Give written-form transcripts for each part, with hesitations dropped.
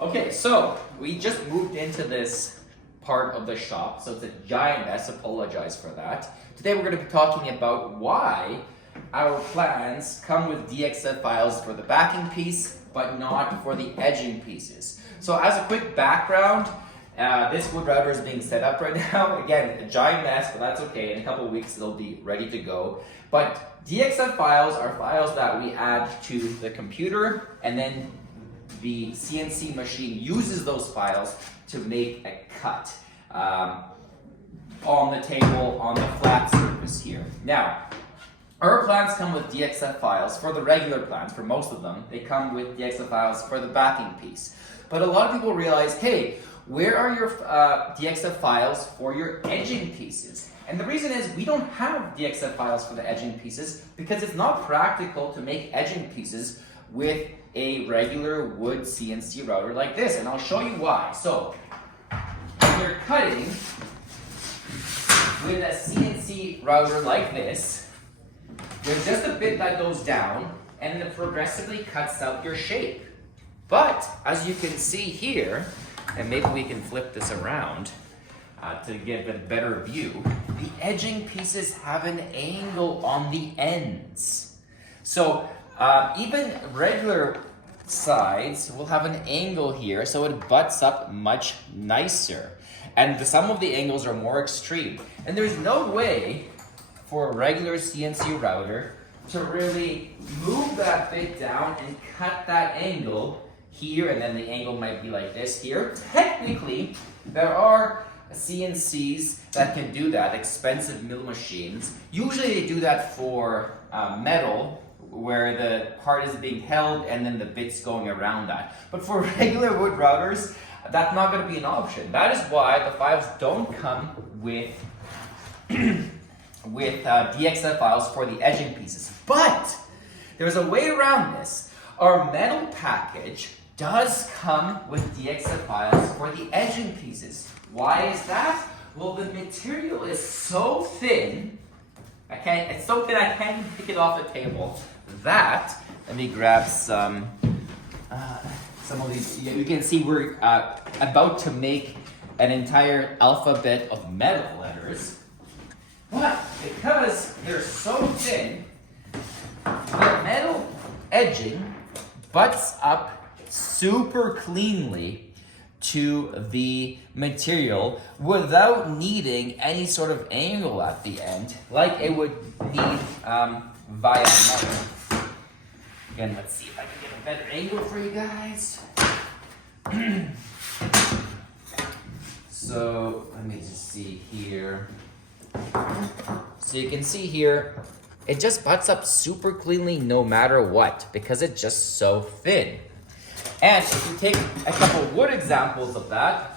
Okay, so we just moved into this part of the shop, so it's a giant mess. Apologize for that. Today we're going to be talking about why our plans come with DXF files for the backing piece, but not for the edging pieces. So as a quick background, this wood router is being set up right now. Again, a giant mess, but that's okay. In a couple of weeks, it'll be ready to go. But DXF files are files that we add to the computer, and then the CNC machine uses those files to make a cut on the table, on the flat surface here. Now, our plans come with DXF files for the regular plans. For most of them, they come with DXF files for the backing piece. But a lot of people realize, hey, where are your DXF files for your edging pieces? And the reason is we don't have DXF files for the edging pieces because it's not practical to make edging pieces with a regular wood CNC router like this. And I'll show you why. So, when you're cutting with a CNC router like this, there's just a bit that goes down and it progressively cuts out your shape. But as you can see here, and maybe we can flip this around to give a better view, the edging pieces have an angle on the ends. So even regular sides will have an angle here, so it butts up much nicer. And some of the angles are more extreme. And there's no way for a regular CNC router to really move that bit down and cut that angle here, and then the angle might be like this here. Technically, there are CNCs that can do that, expensive mill machines. Usually they do that for metal, where the part is being held and then the bit's going around that. But for regular wood routers, that's not going to be an option. That is why the files don't come with DXF files for the edging pieces. But there's a way around this. Our metal package does come with DXF files for the edging pieces. Why is that? Well, the material is so thin, it's so thin I can't even pick it off the table, that, let me grab some of these. You can see we're about to make an entire alphabet of metal letters. But because they're so thin, the metal edging butts up super cleanly to the material without needing any sort of angle at the end like it would need via metal. Again, let's see if I can get a better angle for you guys. So let me just see here. So you can see here, it just butts up super cleanly no matter what because it's just so thin. And if you take a couple wood examples of that,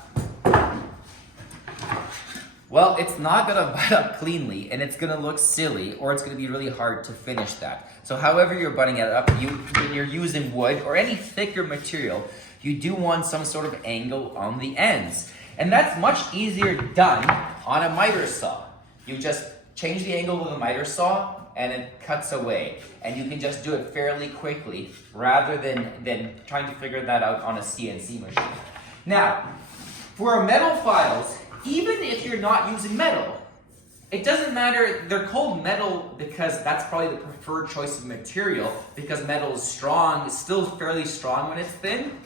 well, it's not going to butt up cleanly and it's going to look silly, or it's going to be really hard to finish that. So however you're butting it up, when you're using wood or any thicker material, you do want some sort of angle on the ends. And that's much easier done on a miter saw. You just change the angle with a miter saw and it cuts away. And you can just do it fairly quickly rather than trying to figure that out on a CNC machine. Now, for our metal files, even if you're not using metal, it doesn't matter. They're called metal because that's probably the preferred choice of material, because metal is strong, it's still fairly strong when it's thin.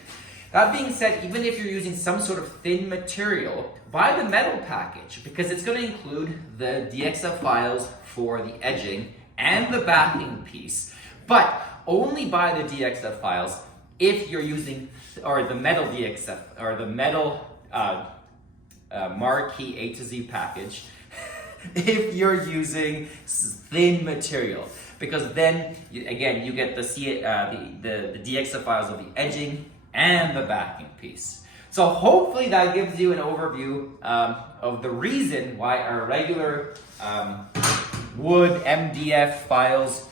That being said, even if you're using some sort of thin material, buy the metal package because it's going to include the DXF files for the edging and the backing piece. But only buy the DXF files if you're using, or the metal DXF, or the metal marquee A to Z package, if you're using thin material. Because then, again, you get the DXF files of the edging and the backing piece. So hopefully that gives you an overview of the reason why our regular wood MDF files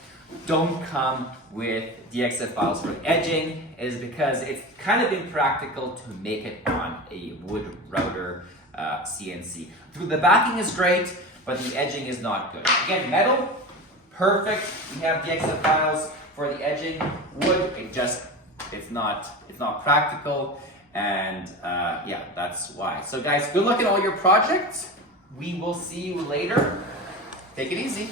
don't come with DXF files for edging, is because it's kind of impractical to make it on a wood router CNC. The backing is great, but the edging is not good. Again, metal, perfect. We have DXF files for the edging. Wood, it's not practical. And yeah, that's why. So guys, good luck in all your projects. We will see you later. Take it easy.